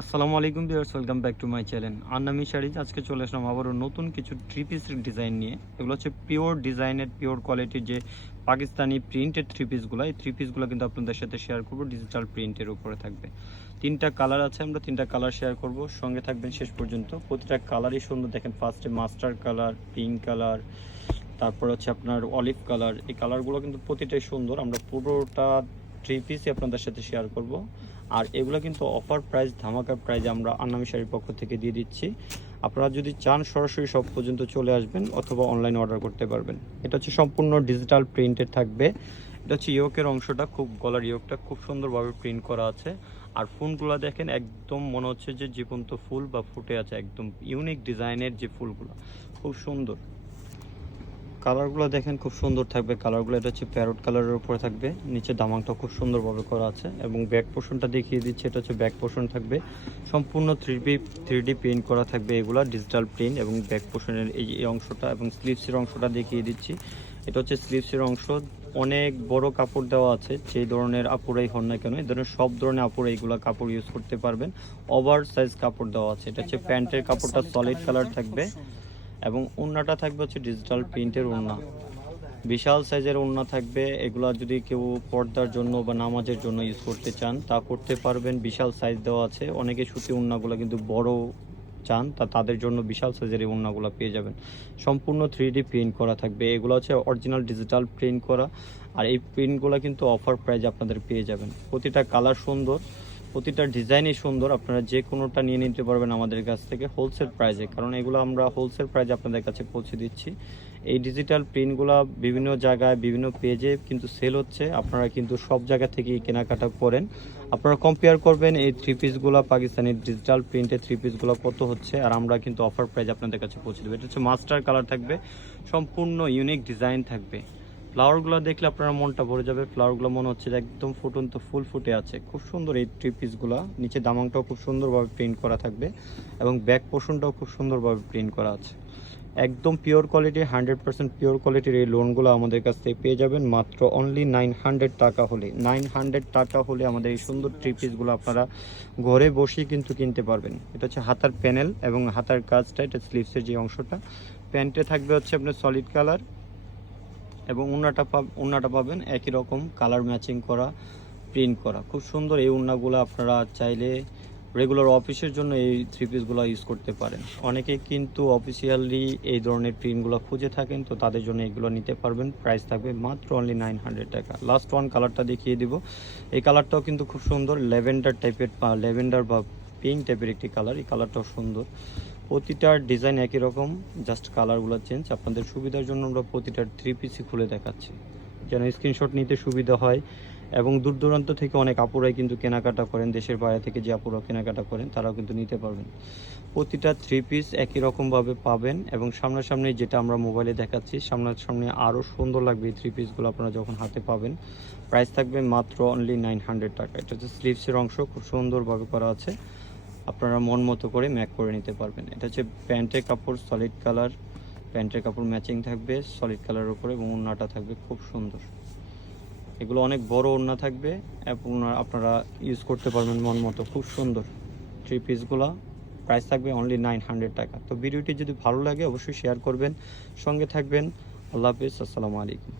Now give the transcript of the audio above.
আসসালামু আলাইকুম viewers, welcome back to my channel. Annami sarees আজকে চলে আসলাম আবারও নতুন কিছু থ্রি পিসের ডিজাইন নিয়ে। এগুলো হচ্ছে পিওর ডিজাইনের পিওর কোয়ালিটির যে পাকিস্তানি প্রিন্টেড থ্রি পিসগুলো এই থ্রি পিসগুলো কিন্তু আপনাদের সাথে শেয়ার করব ডিজিটাল প্রিন্টের উপরে থাকবে। তিনটা কালার আছে আমরা, তিনটা কালার শেয়ার করব। সঙ্গে থাকবেন শেষ পর্যন্ত। প্রতিটা কালারই সুন্দর, দেখেন ফার্স্টে মাস্টার কালার পিঙ্ক কালার তারপর হচ্ছে আপনার অলিভ কালার এই কালারগুলো কিন্তু প্রতিটাই সুন্দর, আমরা পুরোটা থ্রি পিসই আপনাদের সাথে শেয়ার করব। আর এগুলো কিন্তু অফার প্রাইস ধামাকা প্রাইস আমরা আন্নামি শাড়ির পক্ষ থেকে দিয়ে দিচ্ছি। আপনারা যদি চান, সরাসরি সব পর্যন্ত চলে আসবেন অথবা অনলাইনে অর্ডার করতে পারবেন। এটা হচ্ছে সম্পূর্ণ ডিজিটাল প্রিন্টেড থাকবে। এটা হচ্ছে ইয়োকের অংশটা, খুব গলার ইয়োকটা খুব সুন্দরভাবে প্রিন্ট করা আছে। আর ফুলগুলো দেখেন, একদম মনে হচ্ছে যে জীবন্ত ফুল বা ফুটে আছে, একদম ইউনিক ডিজাইনের যে ফুলগুলো। খুব সুন্দর। কালারগুলো দেখেন খুব সুন্দর থাকবে। কালারগুলো এটা হচ্ছে প্যারট কালারের উপরে থাকবে। নিচে দামাংটা খুব সুন্দরভাবে করা আছে এবং ব্যাক পোর্শনটা দেখিয়ে দিচ্ছে, এটা হচ্ছে ব্যাক পোর্শন থাকবে। সম্পূর্ণ three D three D print করা থাকবে এগুলো ডিজিটাল প্রিন্ট এবং ব্যাক পোর্শনের এই অংশটা এবং স্লিভসের অংশটা দেখিয়ে দিচ্ছি। এটা হচ্ছে স্লিভসের অংশ। অনেক বড় কাপড় দেওয়া আছে যেই ধরনের আপুরাই হন না কেন, এই ধরনের সব ধরনের আপুরা এইগুলো কাপড় ইউজ করতে পারবেন। ওভার সাইজ কাপড় দেওয়া আছে। এটা হচ্ছে প্যান্টের কাপড়টা সলিড কালার থাকবে। এবং ওড়নাটা থাকবে হচ্ছে ডিজিটাল প্রিন্টের ওড়না বিশাল সাইজের ওড়না থাকবে। এগুলো যদি কেউ পর্দার জন্য বা নামাজের জন্য ইউজ করতে চান, তা করতে পারবেন। বিশাল সাইজ দেওয়া আছে। অনেকে সুতি ওড়নাগুলো কিন্তু বড় চান, তা তাদের জন্য বিশাল সাইজের এই ওড়নাগুলো পেয়ে যাবেন। সম্পূর্ণ থ্রি প্রিন্ট করা থাকবে। এগুলো হচ্ছে অরিজিনাল ডিজিটাল প্রিন্ট করা। আর এই প্রিন্টগুলো কিন্তু অফার প্রাইজ আপনাদের পেয়ে যাবেন। প্রতিটা কালার সুন্দর। প্রতিটা ডিজাইনই সুন্দর, আপনারা যে কোনোটা নিয়ে নিতে পারবেন আমাদের কাছ থেকে হোলসেল প্রাইজে কারণ এগুলো আমরা হোলসেল প্রাইজে আপনাদের কাছে পৌঁছে দিচ্ছি। এই ডিজিটাল প্রিন্টগুলো বিভিন্ন জায়গায়, বিভিন্ন পেজে কিন্তু সেল হচ্ছে। আপনারা কিন্তু সব জায়গা থেকেই কেনাকাটা করেন। আপনারা কম্পেয়ার করবেন এই থ্রি পিসগুলো পাকিস্তানি ডিজিটাল প্রিন্টের থ্রি পিসগুলো কত হচ্ছে, আর আমরা কিন্তু অফার প্রাইজ আপনাদের কাছে পৌঁছে দেবো। এটা হচ্ছে মাস্টার কালার থাকবে, সম্পূর্ণ ইউনিক ডিজাইন থাকবে। ফ্লাওয়ারগুলো দেখলে আপনার মনটা ভরে যাবে। ফ্লাওয়ারগুলো মনে হচ্ছে একদম ফুটন্ত, ফুল ফুটে আছে। খুব সুন্দর এই থ্রি পিসগুলো নিচে দামাংটাও খুব সুন্দরভাবে প্রিন্ট করা থাকবে এবং ব্যাক পোর্শনটাও খুব সুন্দরভাবে প্রিন্ট করা আছে। একদম pure quality hundred percent pure কোয়ালিটির এই লোনগুলো আমাদের কাছ থেকে পেয়ে যাবেন। মাত্র অনলি নাইন হান্ড্রেড টাকা হলে। নাইন হান্ড্রেড টাকা হলে আমাদের এই সুন্দর থ্রি পিসগুলো আপনারা ঘরে বসেই কিন্তু কিনতে পারবেন। এটা হচ্ছে হাতার প্যানেল এবং হাতার কাজটা, এটা স্লিভসের যে অংশটা। প্যান্টে থাকবে হচ্ছে আপনার সলিড কালার এবং উন্নাটা পাব উন্নাটা পাবেন একই রকম কালার ম্যাচিং করা প্রিন্ট করা। খুব সুন্দর এই উন্নাগুলো আপনারা চাইলে রেগুলার অফিসের জন্য এই থ্রি পিসগুলো ইউজ করতে পারেন। অনেকে কিন্তু অফিসিয়ালি এই ধরনের প্রিন্টগুলো খুঁজে থাকেন, তো তাদের জন্য এগুলো নিতে পারবেন। প্রাইস থাকবে মাত্র অনলি নাইন হান্ড্রেড টাকা। লাস্ট ওয়ান কালারটা দেখিয়ে দিব। এই কালারটাও কিন্তু খুব সুন্দর ল্যাভেন্ডার টাইপের ল্যাভেন্ডার বা পিঙ্ক টাইপের একটি কালার এই কালারটাও সুন্দর। প্রতিটার ডিজাইন একই রকম জাস্ট কালারগুলো চেঞ্জ আপনাদের সুবিধার জন্য আমরা প্রতিটার থ্রি পিসই খুলে দেখাচ্ছি। যেন স্ক্রিনশট নিতে সুবিধা হয়। এবং দূর দূরান্ত থেকে অনেক আপুরাই কিন্তু কেনাকাটা করেন, দেশের বাইরে থেকে যে আপুরা কেনাকাটা করেন, তারাও কিন্তু নিতে পারবেন। প্রতিটা থ্রি পিস একই রকমভাবে পাবেন এবং সামনাসামনি যেটা আমরা মোবাইলে দেখাচ্ছি, সামনাসামনি আরও সুন্দর লাগবে এই থ্রি পিসগুলো আপনারা যখন হাতে পাবেন। প্রাইস থাকবে মাত্র অনলি নাইন হান্ড্রেড টাকা। এটা হচ্ছে স্লিভসের অংশ, খুব সুন্দরভাবে করা আছে। আপনারা মন মতো করে ম্যাক করে নিতে পারবেন। এটা হচ্ছে প্যান্টের কাপড় সলিড কালার প্যান্টের কাপড় ম্যাচিং থাকবে সলিড কালারের উপরে এবং ওড়নাটা থাকবে খুব সুন্দর। এগুলো অনেক বড় ওড়না থাকবে এবং আপনারা ইউজ করতে পারবেন মন মতো, খুব সুন্দর। থ্রি পিসগুলো প্রাইস থাকবে অনলি নাইন হান্ড্রেড টাকা। তো ভিডিওটি যদি ভালো লাগে, অবশ্যই শেয়ার করবেন, সঙ্গে থাকবেন। আল্লাহ হাফিজ, আসসালামু আলাইকুম।